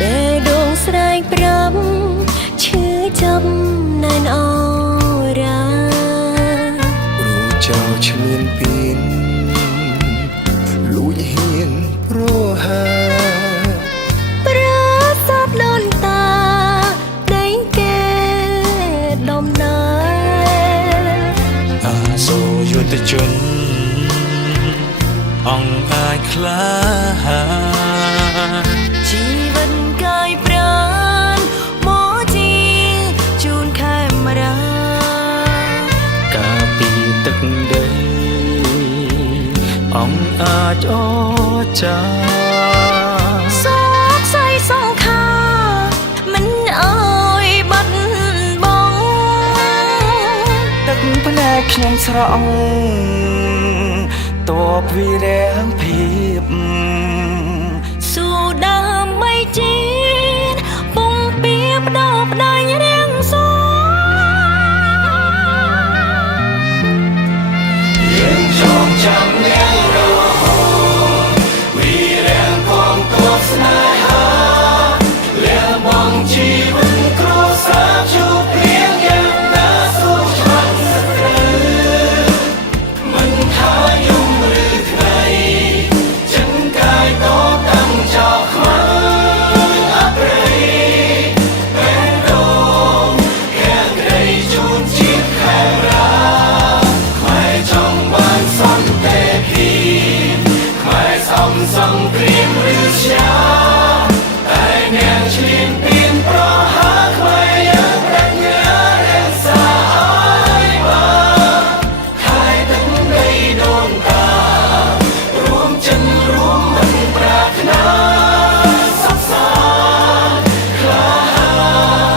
បេះដូងស្រែកប្រាំឈឺចាប់ណែនអរារូបចៅឈ្លានពីនលួចហ៊ានប្រហាប្រាសាទដូនតាដីគេដំណើរអាសូរយុទ្ធជនអង្គអាចក្លាហានជីវិតកាយប្រាណមកជាជូនខេមរាការពីទឹកដីអង្គអាចអចាសោកស្អីសង្ខារមិនអើយបាត់បង់ទឹកភ្នែកខ្ញុំស្រង់តបវិរៈភាពស៊ូដើម្បីជីនពងពៀបដោផ្ដាច់រាំងសោយើងចងចាំនាងរហូតវិរៈផងទស្សស្នេហាលះបង់ជីវិតគ្រួសារជួបព្រៀងយ៉ាងណាសូមឆ្លាតស្ត្រូវមិនថាយំឬថ្ងៃចិនកាយតតាំងចោលខ្មៅអប្រៃពេលដងខាងក្រៃជូនជាតិខេមរាខ្មែរចង់បានសន្តិភាពខ្មែរសំសង្គ្រាមឬជាតែនាងឈ្លានពានប្រហារខ្មែរយើងប្រាជ្ញារក្សាឲ្យបានខែទឹកដីដូនតារួមចិនរួមមិនប្រាថ្នាសុខសាន្តក្លាហា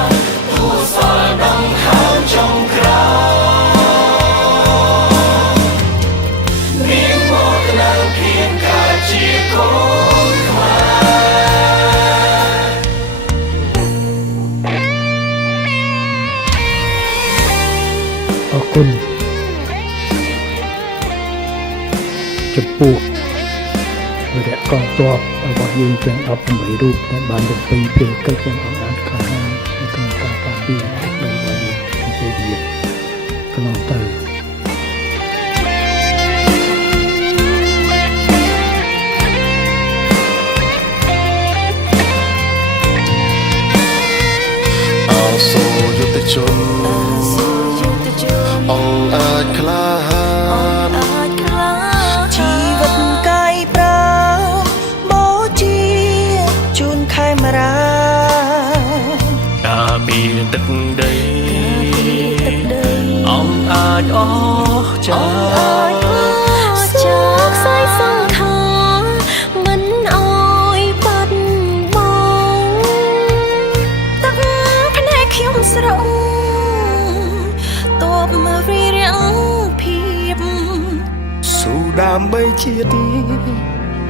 នទូសលដង្ហើមចុងក្រោយនាងមកនៅភៀងកើតជាកូនខ្មែរអរគុណចំពោះវីរៈកងទ័ពរបស់យើងទាំង18រូបដែលបានបំពេញភារកិច្ចយ៉ាងអស្ចារ្យក្លាហានក្នុងការការពារទឹកដីរបស់យើងពីពេលវេលាកន្លងទៅអសូរយុទ្ធជនអង្គអាចក្លាហានជីវិតកាយប្រាមកជាជូនខេមរា ការពីទឹកដីអង្គអាចអស់ចាជោគស្អីសង្ខារមិនអើយបាត់បង់ទឹកភ្នែកខ្ញុំស្រង់តបមកវិរៈភាពស៊ូដើម្បីជាតិ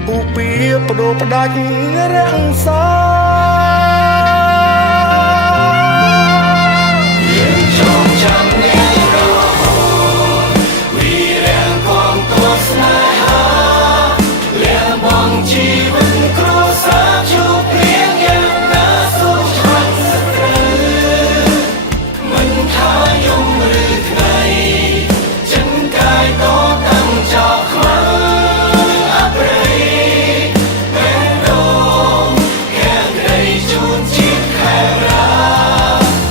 ពុះពៀបដូរផ្ដាច់រាំងសា យើងចងចាំនាងរហូតវិរៈផងទស្សស្នេហាលះបង់ជីវិតគ្រួសារជួបព្រៀងយ៉ាងណាសូមឆ្លាតស្ត្រូវមិនថាយំឬថ្ងៃចិនកាយតតាំងចោលខ្មៅអប្រៃពេលដងខាងក្រៃជូនជាតិខេមរា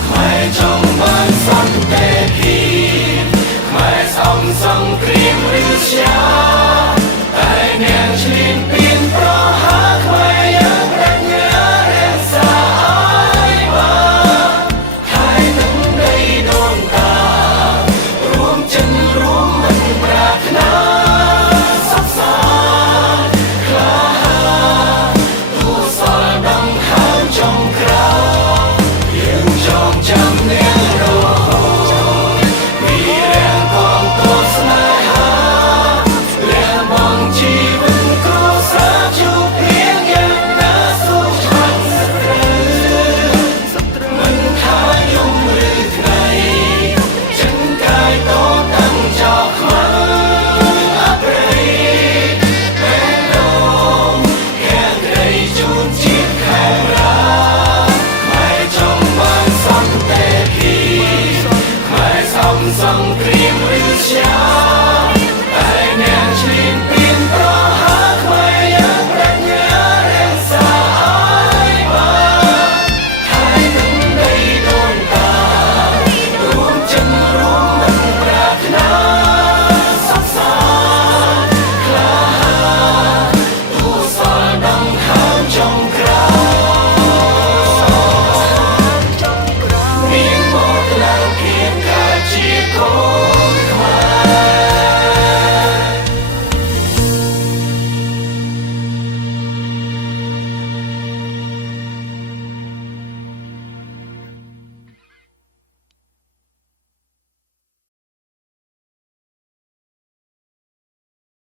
ខ្មែរចង់បានសន្តិភាពខ្មែរសំសង្គ្រាមឬជាតែនាងឈ្លានពានប្រហារខ្មែរយើងប្រាជ្ញារក្សាឲ្យបានខែទឹកដីដូនតារួមចិនរួមមិនប្រាថ្នាសុខសាន្តក្លាហានទូសលដង្ហើមចុងក្រោយយើងចងចាំនាងរហូតវិរៈផងទស្សស្នេហាល想。